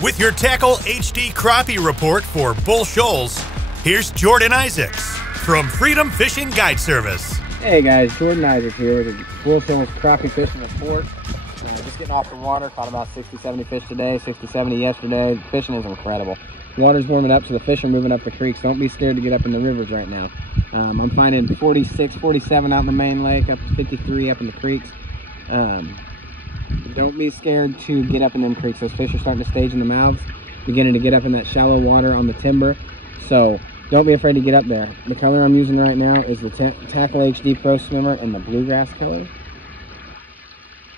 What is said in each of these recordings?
With your Tackle HD crappie report for Bull Shoals, here's Jordan Isaacs from Freedom Fishing Guide Service. Hey guys, Jordan Isaacs here with the Bull Shoals crappie fishing report. Just getting off the water, caught about 60-70 fish today, 60-70 yesterday. The fishing is incredible. The water's warming up, so the fish are moving up the creeks. Don't be scared to get up in the rivers right now. I'm finding 46, 47 out in the main lake, up to 53 up in the creeks. Don't be scared to get up in them creeks. Those fish are starting to stage in the mouths, beginning to get up in that shallow water on the timber. So don't be afraid to get up there. The color I'm using right now is the Tackle HD Pro Swimmer in the bluegrass color.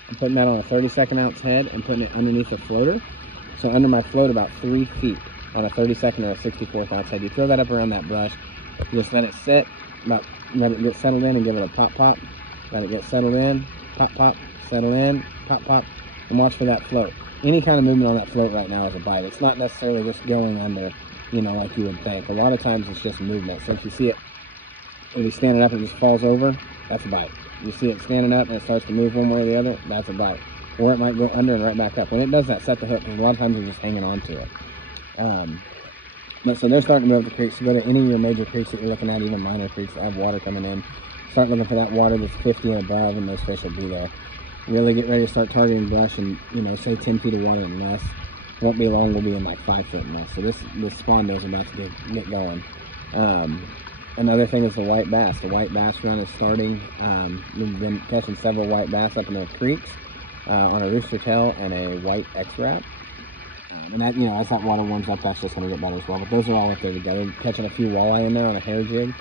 I'm putting that on a 32nd ounce head and putting it underneath a floater. So under my float about 3 feet on a 32nd or a 64th ounce head. You throw that up around that brush, you just let it sit, let it get settled in and give it a pop pop. Let it get settled in, pop pop, settle in, pop pop, and watch for that float. Any kind of movement on that float right now is a bite. It's not necessarily just going under, you know, like you would think. A lot of times it's just movement. So if you see it, when he's standing up and it just falls over, that's a bite. You see it standing up and it starts to move one way or the other, that's a bite. Or it might go under and right back up. When it does that, set the hook, because a lot of times you're just hanging on to it. But so they're starting to move up the creeks. So go to any of your major creeks that you're looking at, even minor creeks that have water coming in. Start looking for that water that's 50 and above, and those fish will be there. Really get ready to start targeting brush and, you know, say 10 feet of water and less. Won't be long, we'll be in like 5 foot and less. So this spawn doe is about to get going. Another thing is the white bass. The white bass run is starting. We've been catching several white bass up in the creeks on a rooster tail and a white X-Wrap. And that, you know, as that water warms up, that's just going to get better as well. But those are all up there together. Catching a few walleye in there on a hair jig.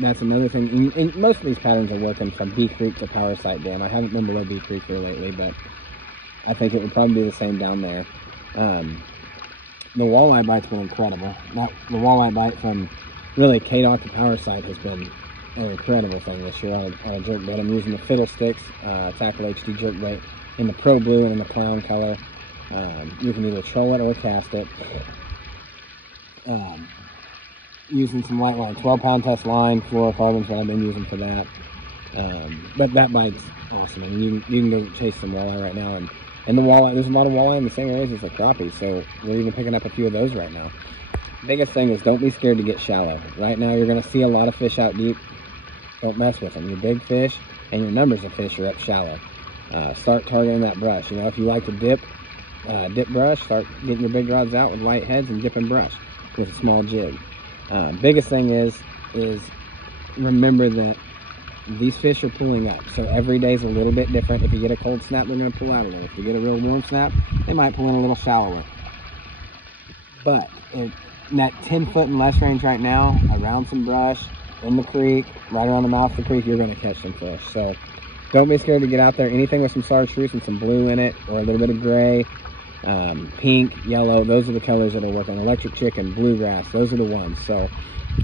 That's another thing. And most of these patterns are working from B Creek to Power Site Dam. I haven't been below B Creek here lately, but I think it would probably be the same down there. The walleye bite's been incredible. The walleye bite from really K-Dock to Power Site has been an incredible thing this year on a jerkbait. I'm using the Fiddlesticks Tackle HD jerkbait in the Pro Blue and in the Clown color. You can either troll it or cast it. Using some light line, 12-pound test line, fluorocarbons, what I've been using for that. But that bite's awesome. I mean, you can go chase some walleye right now, and the walleye, there's a lot of walleye in the same areas as the crappie, so we're even picking up a few of those right now. Biggest thing is don't be scared to get shallow. Right now you're going to see a lot of fish out deep. Don't mess with them. Your big fish and your numbers of fish are up shallow. Start targeting that brush. You know, if you like to dip brush, start getting your big rods out with light heads and dipping brush with a small jig. Biggest thing is remember that these fish are pulling up, so every day is a little bit different. If you get a cold snap, they're going to pull out a little. If you get a real warm snap, they might pull in a little shallower. But in that 10 foot and less range right now, around some brush, in the creek, right around the mouth of the creek, you're going to catch some fish. So don't be scared to get out there. Anything with some chartreuse and some blue in it, or a little bit of gray, pink, yellow, those are the colors that are working. Electric chicken, bluegrass, those are the ones. So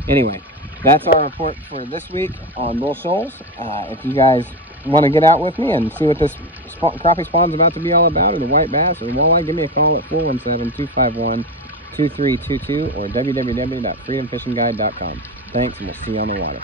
anyway, that's our report for this week on Bull Shoals. If you guys want to get out with me and see what this crappie spawn's about to be all about, or the white bass or walleye, give me a call at 417-251-2322 or www.freedomfishingguide.com. Thanks, and we'll see you on the water.